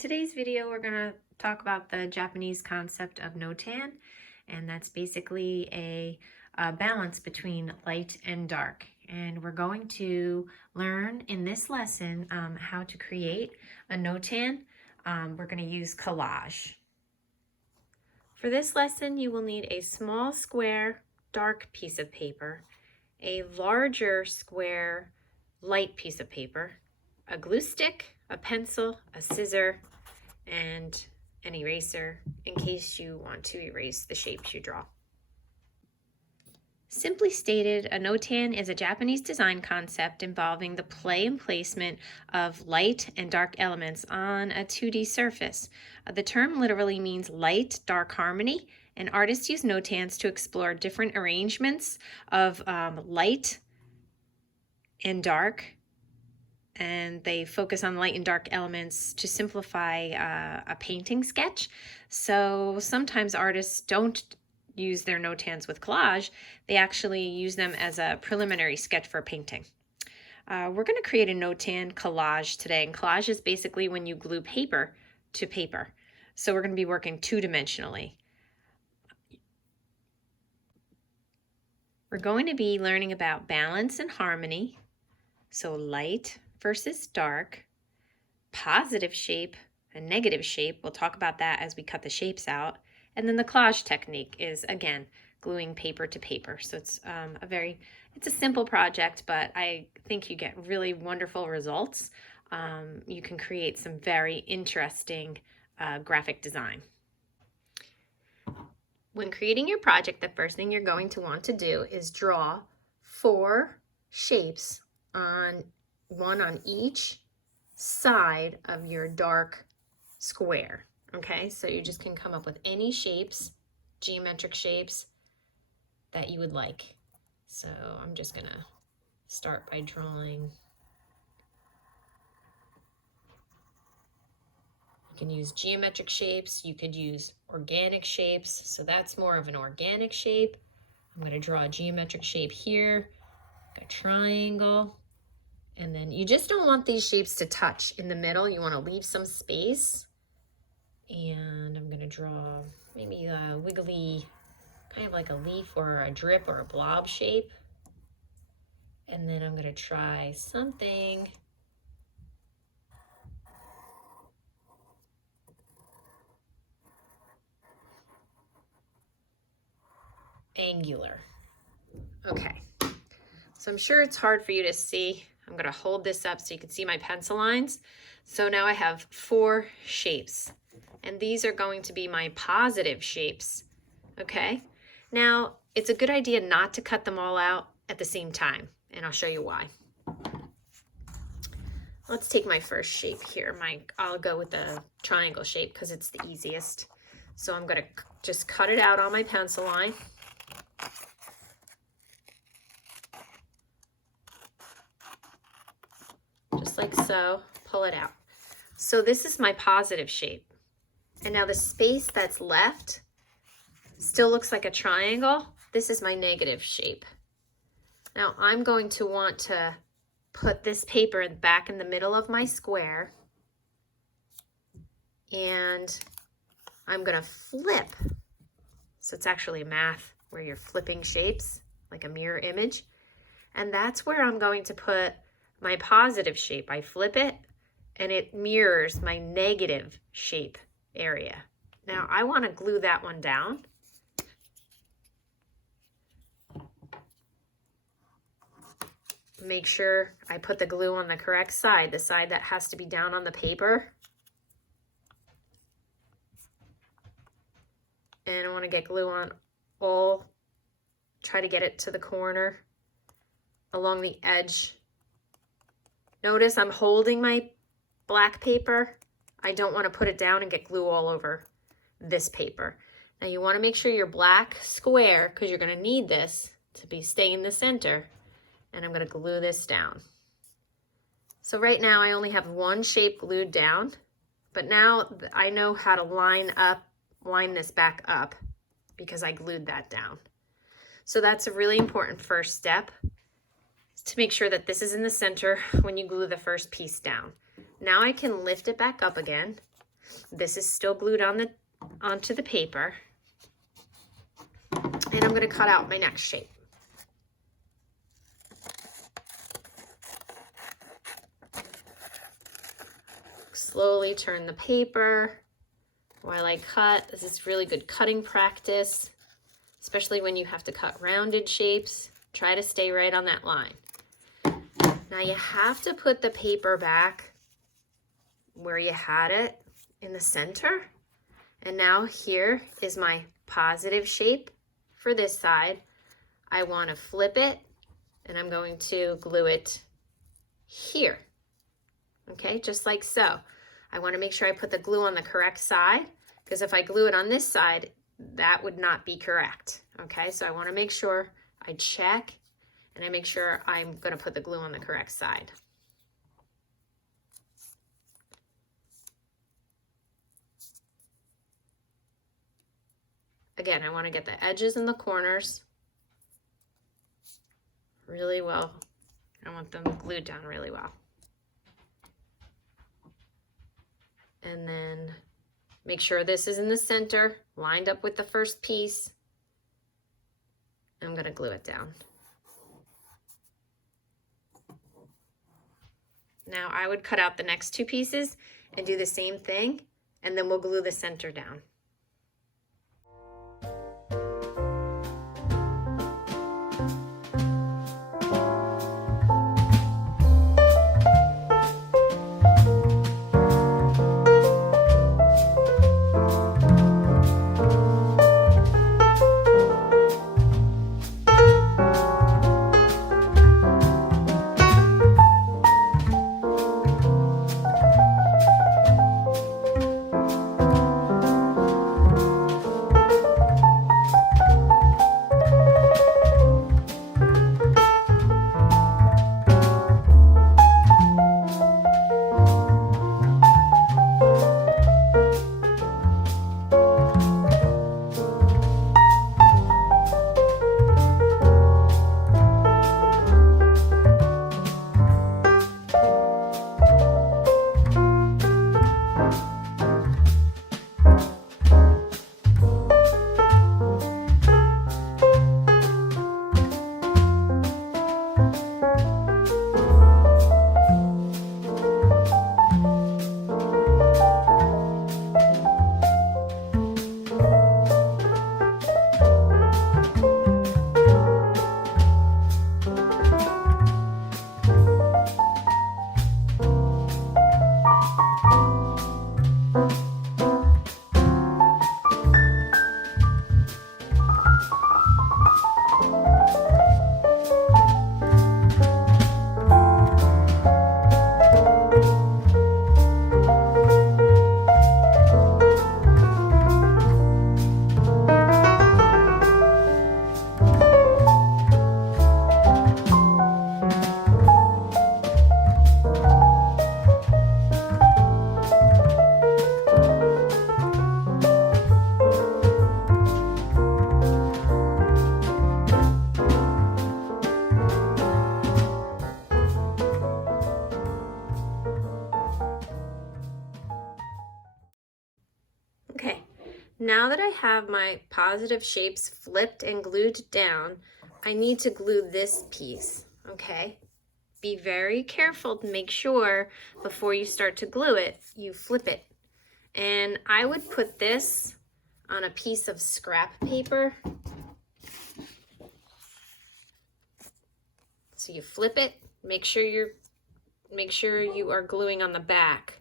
today's video, we're going to talk about the Japanese concept of Notan, and that's basically a balance between light and dark. And we're going to learn in this lesson how to create a Notan. We're going to use collage. For this lesson, you will need a small square dark piece of paper, a larger square light piece of paper, a glue stick, a pencil, a scissor, and an eraser in case you want to erase the shapes you draw. Simply stated, a Notan is a Japanese design concept involving the play and placement of light and dark elements on a 2D surface. The term literally means light-dark harmony, and artists use Notans to explore different arrangements of light and dark, and they focus on light and dark elements to simplify a painting sketch. So sometimes artists don't use their Notans with collage. They actually use them as a preliminary sketch for a painting. We're going to create a Notan collage today, and collage is basically when you glue paper to paper. So we're going to be working two-dimensionally. We're going to be learning about balance and harmony, so light versus dark, positive shape and negative shape. We'll talk about that as we cut the shapes out. And then the collage technique is, again, gluing paper to paper. So it's it's a simple project, but I think you get really wonderful results. You can create some very interesting graphic design. When creating your project, the first thing you're going to want to do is draw 4 shapes, one on each side of your dark square. Okay, so you just can come up with any shapes, geometric shapes that you would like. So I'm just gonna start by drawing. You can use geometric shapes, you could use organic shapes. So that's more of an organic shape. I'm gonna draw a geometric shape here, a triangle. And then you just don't want these shapes to touch in the middle. You want to leave some space. And I'm going to draw maybe a wiggly, kind of like a leaf or a drip or a blob shape. And then I'm going to try something angular. Okay, so I'm sure it's hard for you to see. I'm going to hold this up so you can see my pencil lines. So now I have 4 shapes, and these are going to be my positive shapes, okay? Now, it's a good idea not to cut them all out at the same time, and I'll show you why. Let's take my first shape here. I'll go with the triangle shape because it's the easiest. So I'm going to just cut it out on my pencil line. Just like so, pull it out. So this is my positive shape. And now the space that's left still looks like a triangle. This is my negative shape. Now I'm going to want to put this paper back in the middle of my square, and I'm gonna flip. So it's actually math where you're flipping shapes like a mirror image. And that's where I'm going to put my positive shape. I flip it and it mirrors my negative shape area. Now I want to glue that one down. Make sure I put the glue on the correct side, the side that has to be down on the paper. And I want to get glue on all, try to get it to the corner along the edge. Notice I'm holding my black paper. I don't want to put it down and get glue all over this paper. Now you want to make sure your black square, because you're going to need this to stay in the center, and I'm going to glue this down. So right now I only have one shape glued down, but now I know how to line this back up because I glued that down. So that's a really important first step, to make sure that this is in the center when you glue the first piece down. Now I can lift it back up again, This is still glued on onto the paper. And I'm going to cut out my next shape. Slowly turn the paper while I cut. This is really good cutting practice, especially when you have to cut rounded shapes. Try to stay right on that line. Now you have to put the paper back where you had it in the center. And now here is my positive shape for this side. I want to flip it and I'm going to glue it here. Okay, just like so. I want to make sure I put the glue on the correct side, because if I glue it on this side, that would not be correct. Okay, so I want to make sure I check and I make sure I'm going to put the glue on the correct side. Again, I want to get the edges and the corners really well. I want them glued down really well. And then make sure this is in the center, lined up with the first piece. I'm going to glue it down. Now I would cut out the next two pieces and do the same thing, and then we'll glue the center down. Okay, now that I have my positive shapes flipped and glued down, I need to glue this piece, okay? Be very careful to make sure before you start to glue it, you flip it. And I would put this on a piece of scrap paper. So you flip it, make sure you are gluing on the back.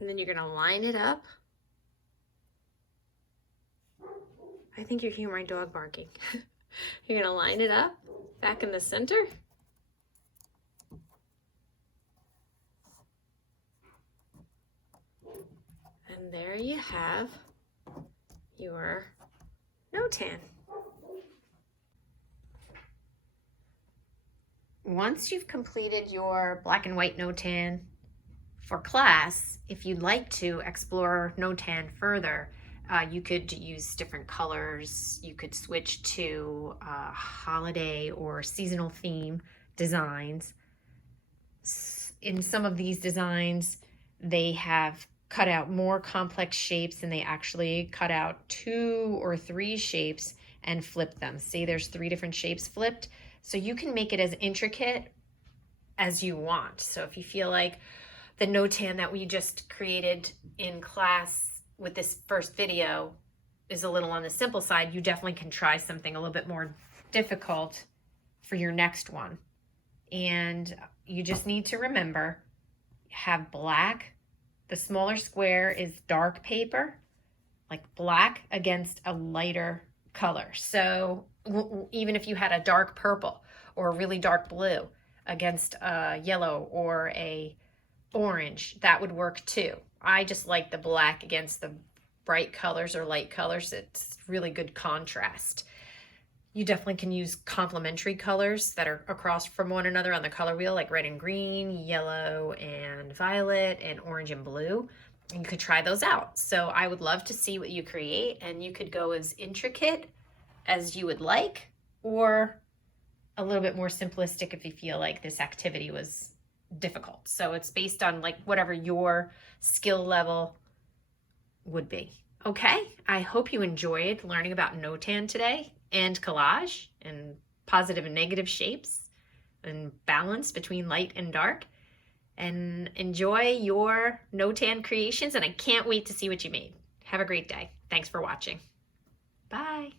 And then you're going to line it up. I think you hear my dog barking. You're going to line it up back in the center. And there you have your Notan. Once you've completed your black and white Notan for class, if you'd like to explore Notan further, you could use different colors. You could switch to holiday or seasonal theme designs. In some of these designs, they have cut out more complex shapes, and they actually cut out 2 or 3 shapes and flip them. See, there's 3 different shapes flipped. So you can make it as intricate as you want. So if you feel like the Notan that we just created in class with this first video is a little on the simple side, you definitely can try something a little bit more difficult for your next one. And you just need to remember, have black. The smaller square is dark paper, like black against a lighter color. So even if you had a dark purple or a really dark blue against a yellow or a orange, that would work too. I just like the black against the bright colors or light colors. It's really good contrast. You definitely can use complementary colors that are across from one another on the color wheel, like red and green, yellow and violet, and orange and blue. And you could try those out. So I would love to see what you create, and you could go as intricate as you would like, or a little bit more simplistic if you feel like this activity was difficult. So it's based on like whatever your skill level would be. Okay, I hope you enjoyed learning about Notan today, and collage, and positive and negative shapes, and balance between light and dark. And enjoy your Notan creations, and I can't wait to see what you made. Have a great day. Thanks for watching. Bye.